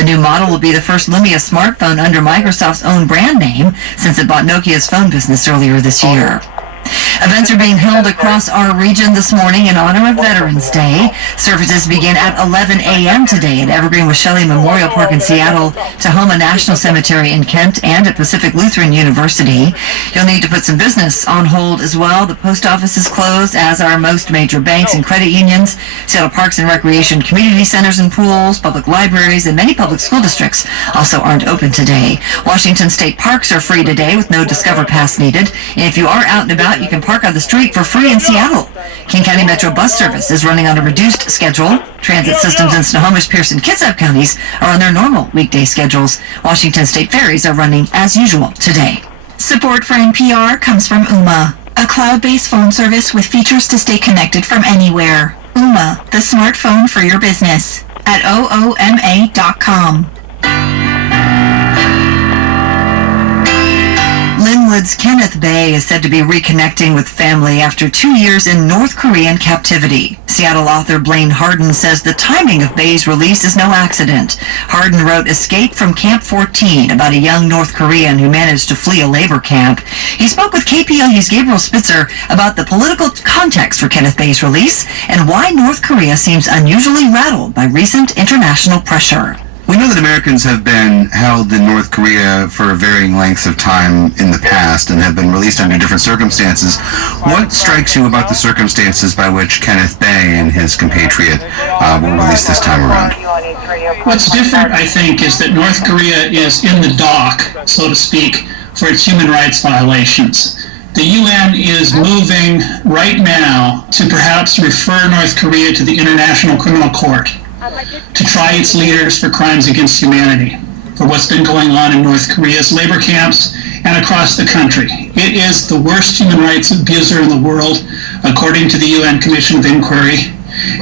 The new model will be the first Lumia smartphone under Microsoft's own brand name since it bought Nokia's phone business earlier this year. Events are being held across our region this morning in honor of Veterans Day. Services begin at 11 a.m. today at Evergreen with Shelley Memorial Park in Seattle, Tahoma National Cemetery in Kent, and at Pacific Lutheran University. You'll need to put some business on hold as well. The post office is closed, as are most major banks and credit unions. Seattle Parks and Recreation community centers and pools, public libraries, and many public school districts also aren't open today. Washington State parks are free today with no Discover Pass needed. And if you are out and about, you can park on the street for free in Seattle. King County Metro bus service is running on a reduced schedule. Transit systems in Snohomish, Pierce, and Kitsap counties are on their normal weekday schedules. Washington State ferries are running as usual today. Support for NPR comes from UMA, a cloud-based phone service with features to stay connected from anywhere. UMA, the smartphone for your business, at ooma.com. Linwood's Kenneth Bay is said to be reconnecting with family after 2 years in North Korean captivity. Seattle author Blaine Harden says the timing of Bay's release is no accident. Harden wrote Escape from Camp 14 about a young North Korean who managed to flee a labor camp. He spoke with KPLU's Gabriel Spitzer about the political context for Kenneth Bay's release and why North Korea seems unusually rattled by recent international pressure. We know that Americans have been held in North Korea for varying lengths of time in the past and have been released under different circumstances. What strikes you about the circumstances by which Kenneth Bay and his compatriot were released this time around? What's different, I think, is that North Korea is in the dock, so to speak, for its human rights violations. The UN is moving right now to perhaps refer North Korea to the International Criminal Court to try its leaders for crimes against humanity, for what's been going on in North Korea's labor camps and across the country. It is the worst human rights abuser in the world, according to the UN Commission of Inquiry.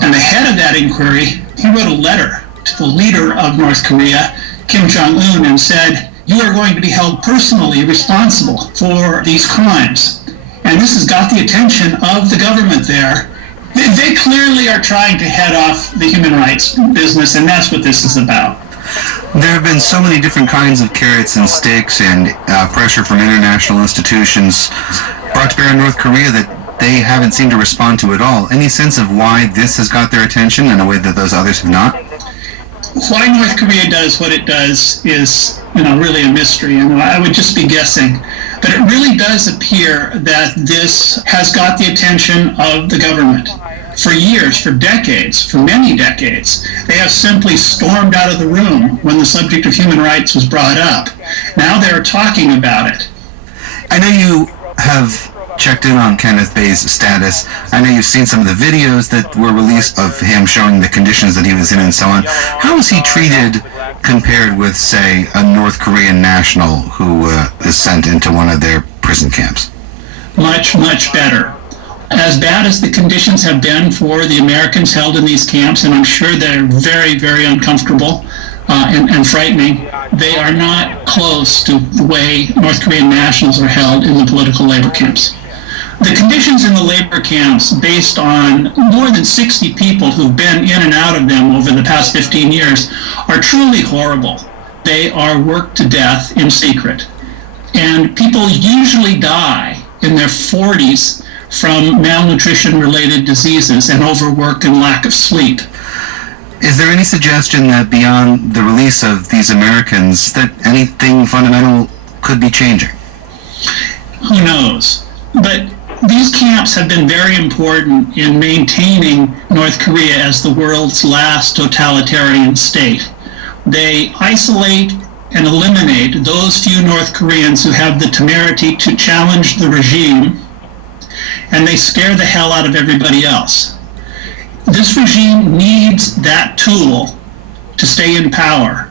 And the head of that inquiry, he wrote a letter to the leader of North Korea, Kim Jong-un, and said, "You are going to be held personally responsible for these crimes." And this has got the attention of the government there. They clearly are trying to head off the human rights business, and that's what this is about. There have been so many different kinds of carrots and sticks and pressure from international institutions brought to bear in North Korea that they haven't seemed to respond to at all. Any sense of why this has got their attention in a way that those others have not? Why North Korea does what it does is, really a mystery, and I would just be guessing. But it really does appear that this has got the attention of the government. For years, for decades, for many decades, they have simply stormed out of the room when the subject of human rights was brought up. Now they're talking about it. I know you have checked in on Kenneth Bay's status. I know you've seen some of the videos that were released of him showing the conditions that he was in and so on. How was he treated compared with, say, a North Korean national who is sent into one of their prison camps? Much, much better. As bad as the conditions have been for the Americans held in these camps, and I'm sure they're very, very uncomfortable and frightening, they are not close to the way North Korean nationals are held in the political labor camps. The conditions in the labor camps, based on more than 60 people who've been in and out of them over the past 15 years, are truly horrible. They are worked to death in secret. And people usually die in their 40s from malnutrition-related diseases and overwork and lack of sleep. Is there any suggestion that beyond the release of these Americans that anything fundamental could be changing? Who knows? But these camps have been very important in maintaining North Korea as the world's last totalitarian state. They isolate and eliminate those few North Koreans who have the temerity to challenge the regime, and they scare the hell out of everybody else. This regime needs that tool to stay in power.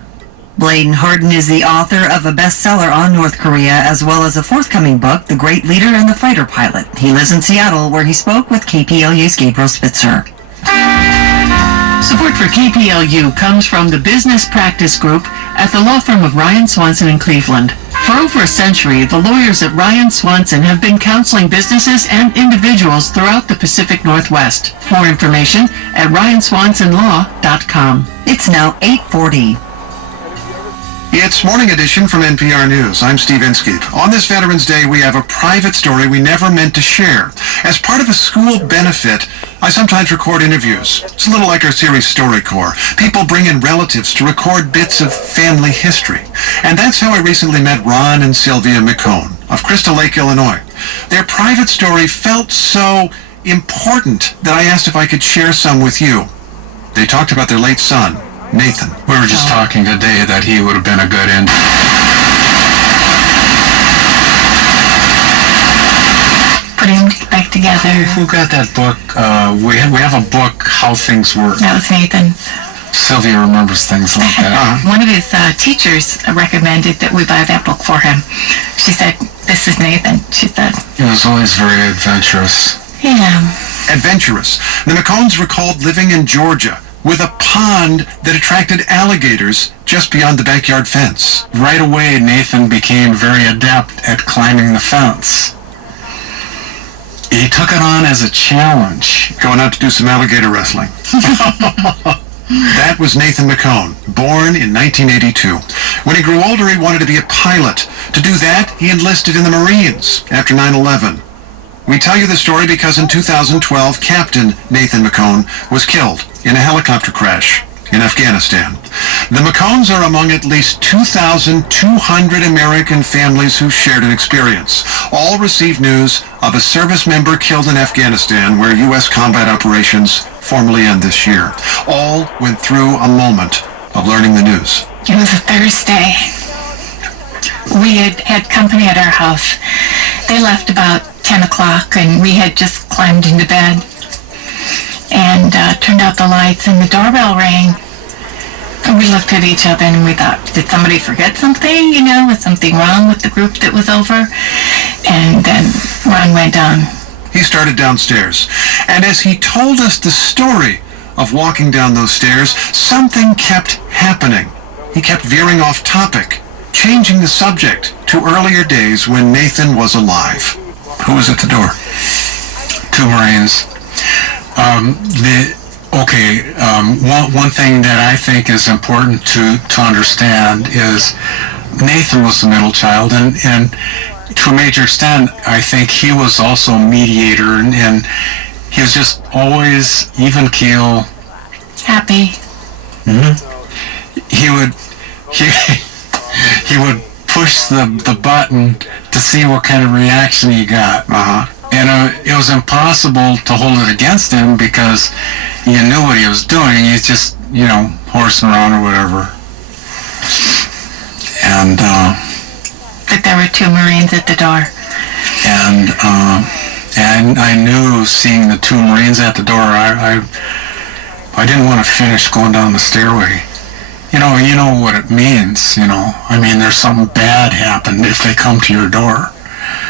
Blaine Harden is the author of a bestseller on North Korea, as well as a forthcoming book, The Great Leader and the Fighter Pilot. He lives in Seattle, where he spoke with KPLU's Gabriel Spitzer. Support for KPLU comes from the Business Practice Group at the law firm of Ryan Swanson in Cleveland. For over a century, the lawyers at Ryan Swanson have been counseling businesses and individuals throughout the Pacific Northwest. More information at ryanswansonlaw.com. It's now 8:40. It's Morning Edition from NPR News. I'm Steve Inskeep. On this Veterans Day, we have a private story we never meant to share. As part of a school benefit, I sometimes record interviews. It's a little like our series StoryCorps. People bring in relatives to record bits of family history. And that's how I recently met Ron and Sylvia McCone of Crystal Lake, Illinois. Their private story felt so important that I asked if I could share some with you. They talked about their late son, Nathan. We were just talking today that he would have been a good end. Putting back together. Who got that book? We have a book, How Things Work. That was Nathan's. Sylvia remembers things like that. One of his teachers recommended that we buy that book for him. She said, "This is Nathan," she said. He was always very adventurous. Yeah. Adventurous. The McCones recalled living in Georgia with a pond that attracted alligators just beyond the backyard fence. Right away, Nathan became very adept at climbing the fence. He took it on as a challenge. Going out to do some alligator wrestling. That was Nathan McCone, born in 1982. When he grew older, he wanted to be a pilot. To do that, he enlisted in the Marines after 9/11. We tell you the story because in 2012, Captain Nathan McCone was killed in a helicopter crash in Afghanistan. The McCones are among at least 2,200 American families who shared an experience. All received news of a service member killed in Afghanistan where U.S. combat operations formally end this year. All went through a moment of learning the news. It was a Thursday. We had company at our house. They left about 10 o'clock, and we had just climbed into bed and turned out the lights, and the doorbell rang. And we looked at each other, and we thought, did somebody forget something? Was something wrong with the group that was over? And then Ron went down. He started downstairs, and as he told us the story of walking down those stairs, something kept happening. He kept veering off topic, changing the subject to earlier days when Nathan was alive. Who was at the door? 2 Marines. One thing that I think is important to understand is Nathan was the middle child, and to a major extent, I think he was also a mediator, and he was just always even keel. Happy. Mm-hmm. He would push the button to see what kind of reaction he got. And it was impossible to hold it against him because you knew what he was doing. He's just, horsing around or whatever. And But there were 2 Marines at the door. And I knew, seeing the 2 Marines at the door, I didn't want to finish going down the stairway. You know what it means, I mean, there's something bad happened if they come to your door.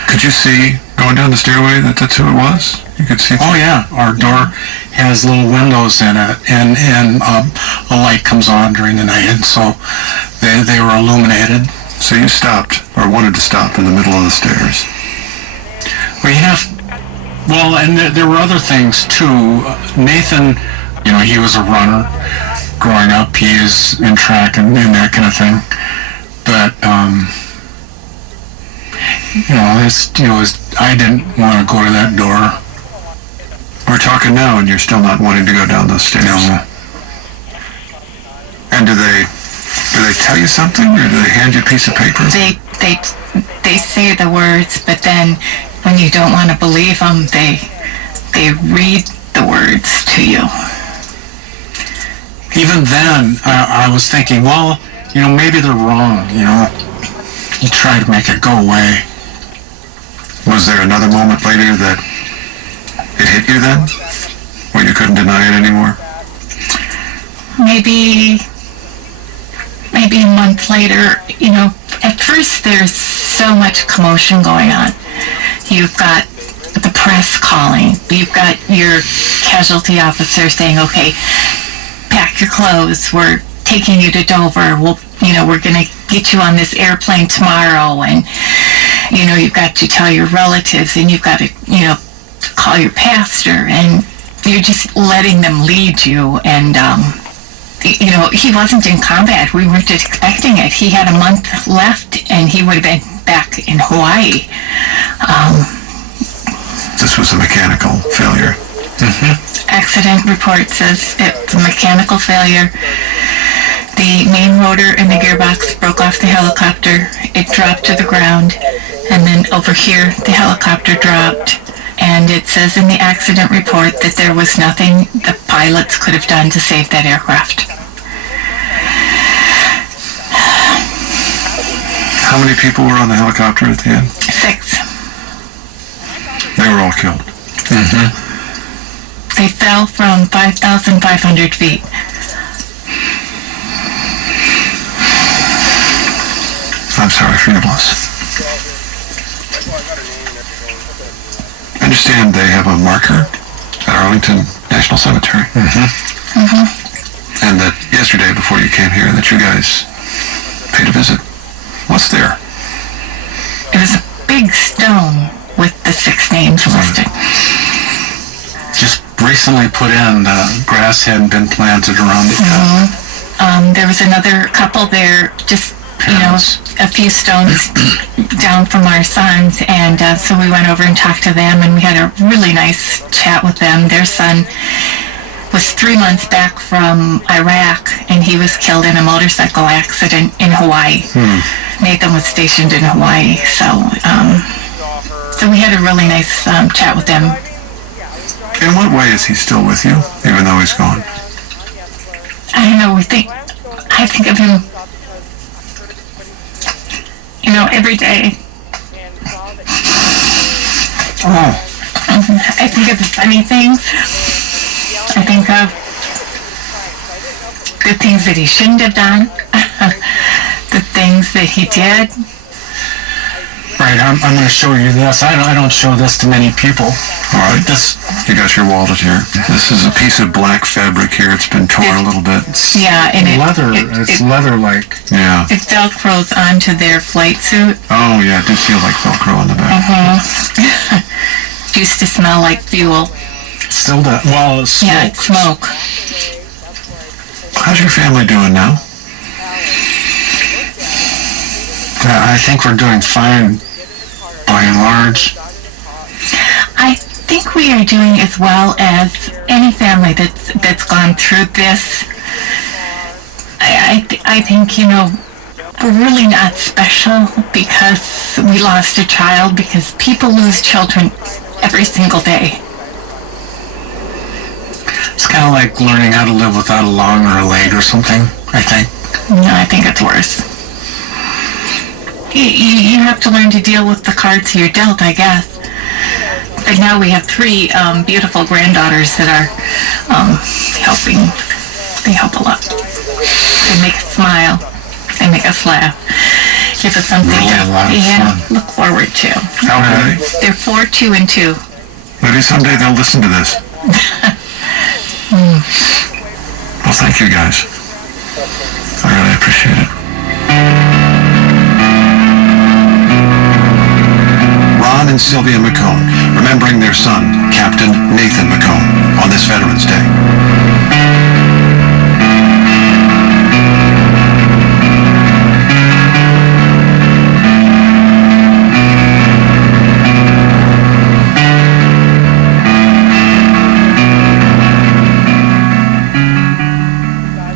Could you see, going down the stairway, that's who it was? You could see? Oh, yeah. Our door has little windows in it, and a light comes on during the night, and so they were illuminated. So you stopped, or wanted to stop, in the middle of the stairs? And there were other things, too. Nathan, he was a runner. Growing up, he was in track and that kind of thing. But, I didn't want to go to that door. We're talking now, and you're still not wanting to go down those stairs. No. And do they tell you something, or do they hand you a piece of paper? They say the words, but then when you don't want to believe them, they read the words to you. Even then, I was thinking, well, maybe they're wrong, You try to make it go away. Was there another moment later that it hit you then? Where you couldn't deny it anymore? Maybe a month later, at first there's so much commotion going on. You've got the press calling. You've got your casualty officer saying, okay, pack your clothes. We're taking you to Dover. We're going to get you on this airplane tomorrow. And, you've got to tell your relatives, and you've got to, call your pastor, and you're just letting them lead you. And he wasn't in combat. We weren't expecting it. He had a month left, and he would have been back in Hawaii. This was a mechanical failure. Accident report says it's a mechanical failure. The main rotor and the gearbox broke off the helicopter. It dropped to the ground, and then over here, the helicopter dropped. And it says in the accident report that there was nothing the pilots could have done to save that aircraft. How many people were on the helicopter at the end? 6. They were all killed. They fell from 5,500 feet. I'm sorry for your loss. I understand they have a marker at Arlington National Cemetery. And that yesterday, before you came here, that you guys paid a visit. What's there? It was a big stone with the 6 names listed. Just recently put in, grass had been planted around it. There was another couple there, just, a few stones down from our sons, and so we went over and talked to them, and we had a really nice chat with them. Their son was 3 months back from Iraq, and he was killed in a motorcycle accident in Hawaii. Nathan was stationed in Hawaii, so we had a really nice chat with them. In what way is he still with you, even though he's gone? I don't know, I think of him, every day. I think of the funny things. I think of the things that he shouldn't have done, the things that he did. Right, I'm going to show you this. I don't show this to many people. All right, you got your wallet here. This is a piece of black fabric here. It's been torn a little bit. Yeah, and it's leather-like. Yeah. It velcros onto their flight suit. Oh, yeah, it does feel like Velcro on the back. It used to smell like fuel. Still does. Well, it's smoke. Yeah, it's smoke. How's your family doing now? I think we're doing fine, by and large. I think we are doing as well as any family that's gone through this. I think, we're really not special because we lost a child, because people lose children every single day. It's kind of like learning how to live without a lung or a leg or something, I think. No, I think it's worse. You have to learn to deal with the cards you're dealt, I guess. But now we have 3 beautiful granddaughters that are helping. They help a lot. They make us smile. They make us laugh. Give us something to look forward to. How old are they? They're 4, 2, and 2. Maybe someday they'll listen to this. Well, thank you guys. I really appreciate it. Ron and Sylvia McCone, remembering their son, Captain Nathan McCone, on this Veterans Day.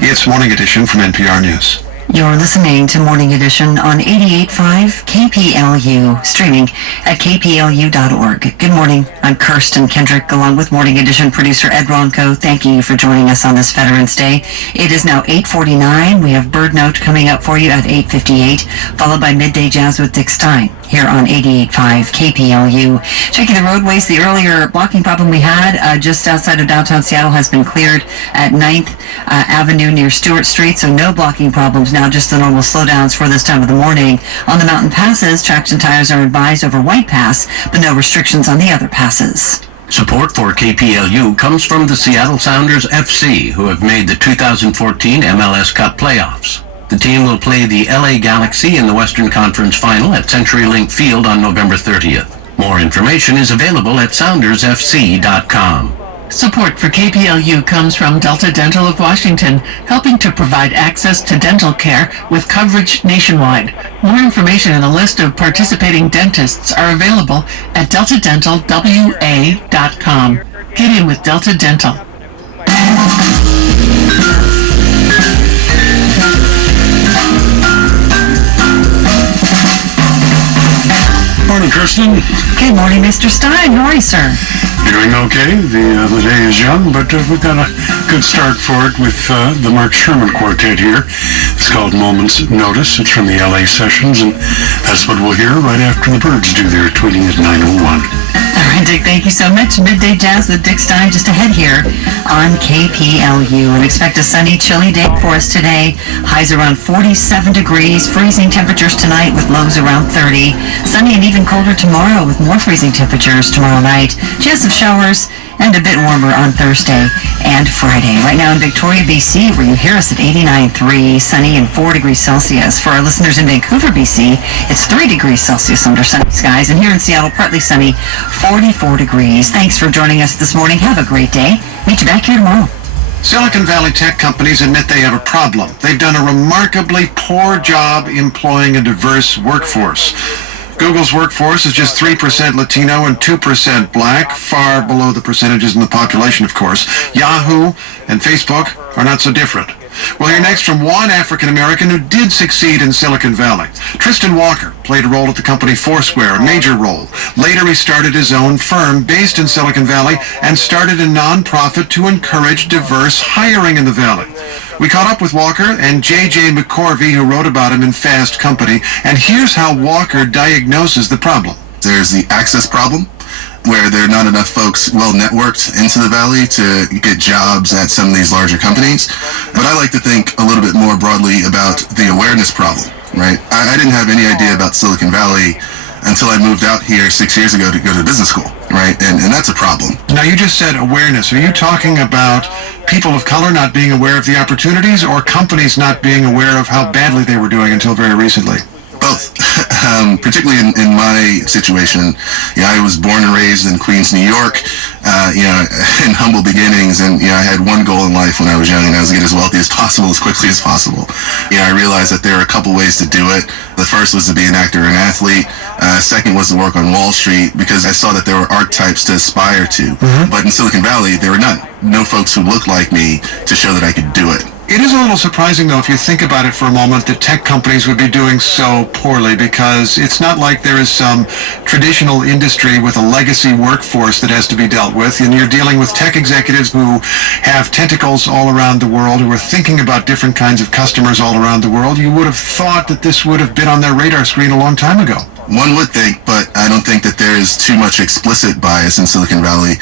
It's Morning Edition from NPR News. You're listening to Morning Edition on 88.5 KPLU, streaming at kplu.org. Good morning. I'm Kirsten Kendrick, along with Morning Edition producer Ed Ronco. Thanking you for joining us on this Veterans Day. It is now 8:49. We have Bird Note coming up for you at 8:58, followed by Midday Jazz with Dick Stein here on 88.5 KPLU. Checking the roadways, the earlier blocking problem we had just outside of downtown Seattle has been cleared at 9th Avenue near Stewart Street, so no blocking problems now, just the normal slowdowns for this time of the morning. On the mountain passes, traction tires are advised over White Pass, but no restrictions on the other passes. Support for KPLU comes from the Seattle Sounders FC, who have made the 2014 MLS Cup playoffs. The team will play the LA Galaxy in the Western Conference Final at CenturyLink Field on November 30th. More information is available at SoundersFC.com. Support for KPLU comes from Delta Dental of Washington, helping to provide access to dental care with coverage nationwide. More information and a list of participating dentists are available at deltadentalwa.com. Get in with Delta Dental. Morning, Kirsten. Good morning, Mr. Stein. How are you, sir? Doing okay. The day is young, but we've got a good start for it with the Mark Sherman Quartet here. It's called Moments Notice. It's from the LA Sessions, and that's what we'll hear right after the Birds do their tweeting at 9:01. All right, Dick, thank you so much. Midday Jazz with Dick Stein just ahead here on KPLU. And expect a sunny, chilly day for us today. Highs around 47 degrees. Freezing temperatures tonight with lows around 30. Sunny and even colder tomorrow with more freezing temperatures tomorrow night. Chance of showers and a bit warmer on Thursday and Friday. Right now in Victoria, BC, where you hear us at 89.3, sunny and 4 degrees Celsius. For our listeners in Vancouver, BC, it's 3 degrees Celsius under sunny skies. And here in Seattle, partly sunny, 44 degrees. Thanks for joining us this morning. Have a great day. Meet you back here tomorrow. Silicon Valley tech companies admit they have a problem. They've done a remarkably poor job employing a diverse workforce. Google's workforce is just 3% Latino and 2% black, far below the percentages in the population, of course. Yahoo and Facebook are not so different. We'll hear next from one African-American who did succeed in Silicon Valley. Tristan Walker played a role at the company Foursquare, a major role. Later, he started his own firm based in Silicon Valley and started a nonprofit to encourage diverse hiring in the Valley. We caught up with Walker and J.J. McCorvey, who wrote about him in Fast Company, and here's how Walker diagnoses the problem. There's the access problem, where there are not enough folks well networked into the Valley to get jobs at some of these larger companies. But I like to think a little bit more broadly about the awareness problem, right? I didn't have any idea about Silicon Valley until I moved out here 6 years ago to go to business school, right? And that's a problem. Now, you just said awareness. Are you talking about people of color not being aware of the opportunities or companies not being aware of how badly they were doing until very recently? Both. Particularly in my situation, I was born and raised in Queens, New York, in humble beginnings, and I had one goal in life when I was young, and that was to get as wealthy as possible, as quickly as possible. I realized that there are a couple ways to do it. The first was to be an actor and athlete. Second was to work on Wall Street, because I saw that there were archetypes to aspire to. But in Silicon Valley, there were none. No folks who looked like me to show that I could do it. It is a little surprising, though, if you think about it for a moment, that tech companies would be doing so poorly, because it's not like there is some traditional industry with a legacy workforce that has to be dealt with, and you're dealing with tech executives who have tentacles all around the world, who are thinking about different kinds of customers all around the world. You would have thought that this would have been on their radar screen a long time ago. One would think, but I don't think that there is too much explicit bias in Silicon Valley,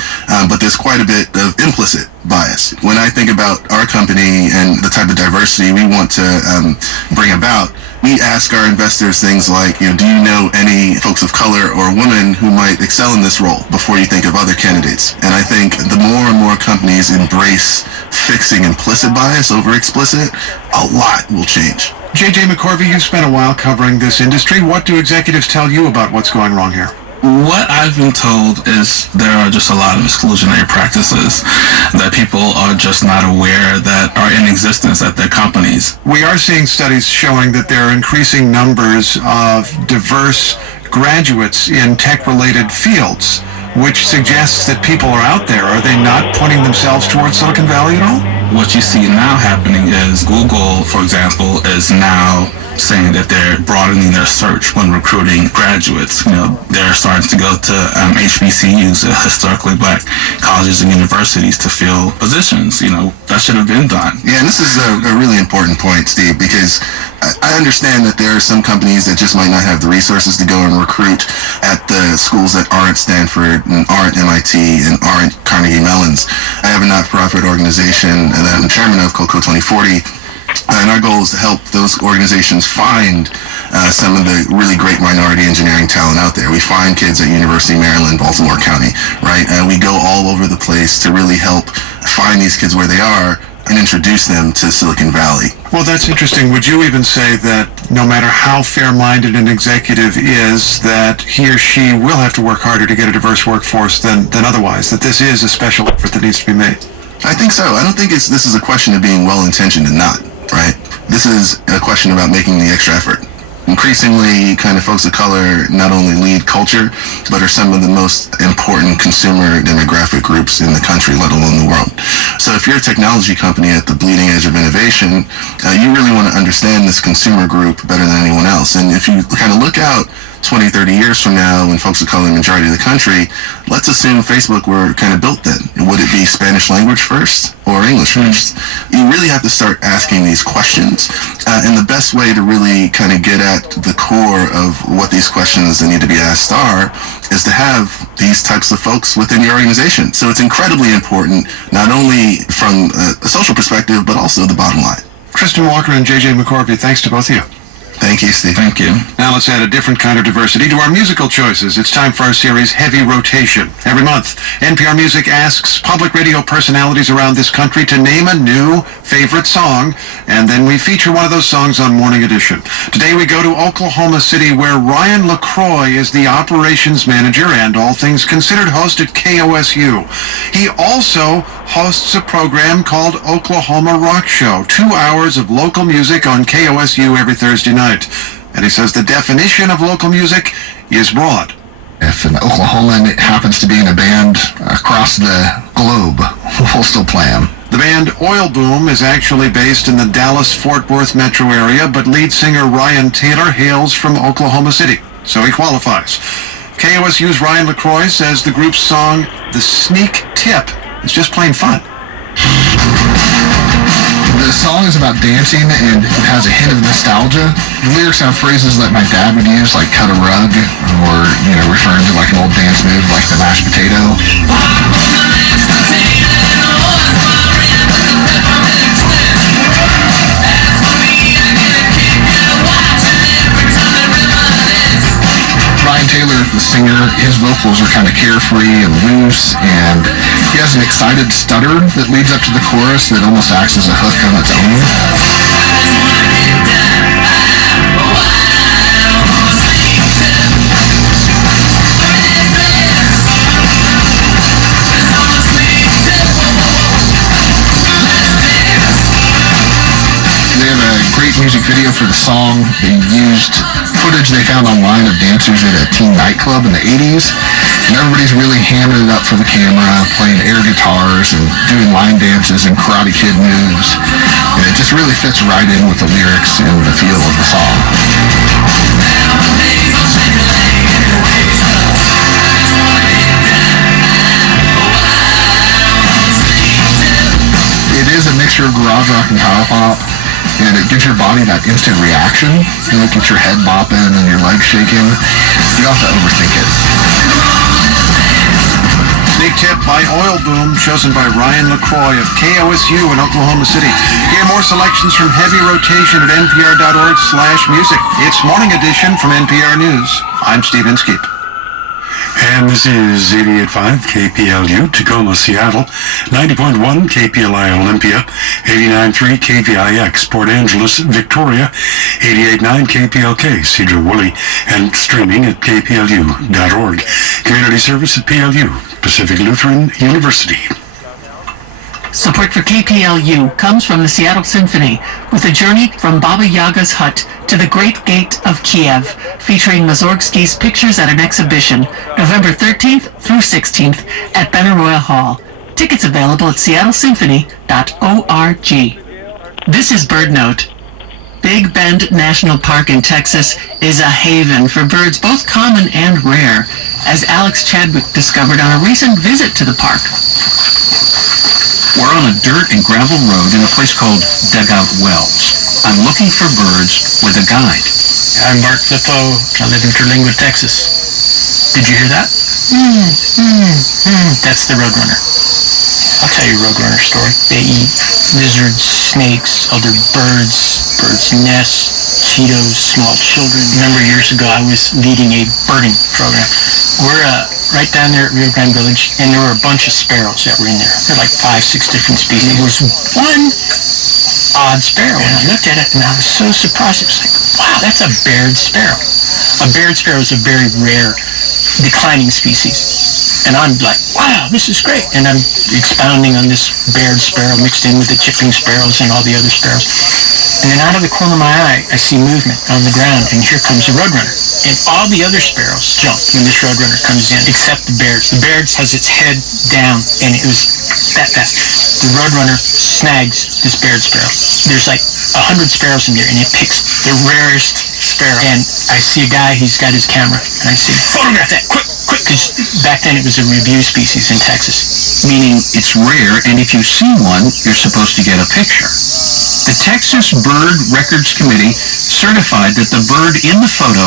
but there's quite a bit of implicit bias. When I think about our company and the type of diversity we want to bring about, we ask our investors things like, do you know any folks of color or women who might excel in this role before you think of other candidates? And I think the more and more companies embrace fixing implicit bias over explicit, a lot will change. J.J. McCorvey, you've spent a while covering this industry. What do executives tell you about what's going wrong here? What I've been told is there are just a lot of exclusionary practices that people are just not aware that are in existence at their companies. We are seeing studies showing that there are increasing numbers of diverse graduates in tech-related fields, which suggests that people are out there. Are they not pointing themselves towards Silicon Valley at all? What you see now happening is Google, for example, is now saying that they're broadening their search when recruiting graduates. They're starting to go to HBCUs, historically black colleges and universities, to fill positions. That should have been done. Yeah, and this is a really important point, Steve, because I understand that there are some companies that just might not have the resources to go and recruit at the schools that aren't Stanford and aren't MIT and aren't Carnegie Mellon's. I have a not-for-profit organization that I'm chairman of called Code 2040. And our goal is to help those organizations find some of the really great minority engineering talent out there. We find kids at University of Maryland, Baltimore County, right? We go all over the place to really help find these kids where they are, and introduce them to Silicon Valley. Well, that's interesting. Would you even say that no matter how fair-minded an executive is, that he or she will have to work harder to get a diverse workforce than otherwise, that this is a special effort that needs to be made? I think so. I don't think this is a question of being well-intentioned and not, right? This is a question about making the extra effort. Increasingly, kind of folks of color not only lead culture, but are some of the most important consumer demographic groups in the country, let alone the world. So if you're a technology company at the bleeding edge of innovation, you really want to understand this consumer group better than anyone else. And if you kind of look out 20, 30 years from now, when folks of color are the majority of the country, let's assume Facebook were kind of built then. Would it be Spanish language first or English first? You really have to start asking these questions. And the best way to really kind of get at the core of what these questions that need to be asked are is to have these types of folks within your organization. So it's incredibly important, not only from a social perspective, but also the bottom line. Kristen Walker and J.J. McCorvey, thanks to both of you. Thank you, Steve. Thank you. Now let's add a different kind of diversity to our musical choices. It's time for our series, Heavy Rotation. Every month, NPR Music asks public radio personalities around this country to name a new favorite song, and then we feature one of those songs on Morning Edition. Today we go to Oklahoma City, where Ryan LaCroix is the operations manager and, all things considered, host at KOSU. He also hosts a program called Oklahoma Rock Show, 2 hours of local music on KOSU every Thursday night. And he says the definition of local music is broad. If an Oklahoman happens to be in a band across the globe, we'll still play them. The band Oil Boom is actually based in the Dallas-Fort Worth metro area, but lead singer Ryan Taylor hails from Oklahoma City, so he qualifies. KOSU's Ryan LaCroix says the group's song, The Sneak Tip, is just plain fun. The song is about dancing and it has a hint of nostalgia. The lyrics have phrases that my dad would use, like cut a rug, or, referring to like an old dance move like the mashed potato. Ryan Taylor, the singer, his vocals are kind of carefree and loose, and he has an excited stutter that leads up to the chorus that almost acts as a hook on its own. They have a great music video for the song. They used footage they found online of dancers at a teen nightclub in the 80s, and everybody's really hamming it up for the camera, playing air guitars and doing line dances and Karate Kid moves, and it just really fits right in with the lyrics and the feel of the song. It is a mixture of garage rock and power pop, and it gives your body that instant reaction. It gets your head bopping and your legs shaking. You don't have to overthink it. Sneak Tip by Oil Boom, chosen by Ryan LaCroix of KOSU in Oklahoma City. Hear more selections from Heavy Rotation at npr.org/music. It's Morning Edition from NPR News. I'm Steve Inskeep. And this is 88.5 KPLU, Tacoma, Seattle, 90.1 KPLI Olympia, 89.3 KVIX, Port Angeles, Victoria, 88.9 KPLK, Cedar Woolley, and streaming at kplu.org. Community service at PLU, Pacific Lutheran University. Support for KPLU comes from the Seattle Symphony, with a journey from Baba Yaga's hut to the Great Gate of Kiev, featuring Mussorgsky's pictures at an exhibition, November 13th through 16th at Benaroya Hall. Tickets available at seattleSymphony.org. This is Bird Note. Big Bend National Park in Texas is a haven for birds both common and rare, as Alex Chadwick discovered on a recent visit to the park. We're on a dirt and gravel road in a place called Dugout Wells. I'm looking for birds with a guide. I'm Mark Lippo. I live in Terlingwood, Texas. Did you hear that? That's the Roadrunner. I'll tell you a Roadrunner story. They eat lizards, snakes, other birds' nests, Cheetos, small children. Remember years ago I was leading a birding program. We're right down there at Rio Grande Village, and there were a bunch of sparrows that were in there. There were like 5, 6 different species. There was one odd sparrow, and I looked at it, and I was so surprised. It was like, wow, that's a Baird sparrow. A Baird sparrow is a very rare declining species. And I'm like, wow, this is great. And I'm expounding on this Baird sparrow mixed in with the chipping sparrows and all the other sparrows. And then out of the corner of my eye, I see movement on the ground, and here comes a roadrunner. And all the other sparrows jump when this roadrunner comes in, except the Baird's. The Baird's has its head down, and it was that fast. The roadrunner snags this Baird sparrow. There's like 100 sparrows in there, and it picks the rarest sparrow. And I see a guy, he's got his camera, and I say, photograph that, quick, because back then it was a review species in Texas. Meaning it's rare, and if you see one, you're supposed to get a picture. The Texas Bird Records Committee certified that the bird in the photo,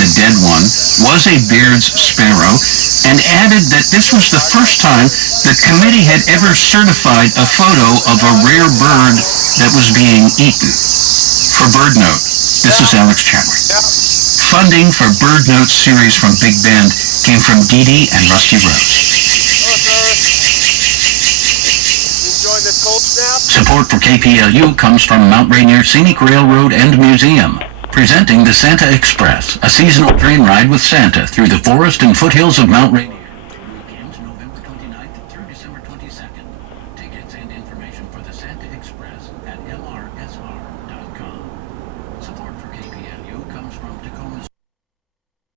the dead one, was a Baird's sparrow, and added that this was the first time the committee had ever certified a photo of a rare bird that was being eaten. For BirdNote, this is Alex Chadwick. Funding for BirdNote's series from Big Bend came from Dee Dee and Rusty Rose. Support for KPLU comes from Mount Rainier Scenic Railroad and Museum, presenting the Santa Express, a seasonal train ride with Santa through the forest and foothills of Mount Rainier. Weekends November 29th through December 22nd. Tickets and information for the Santa Express at LRS.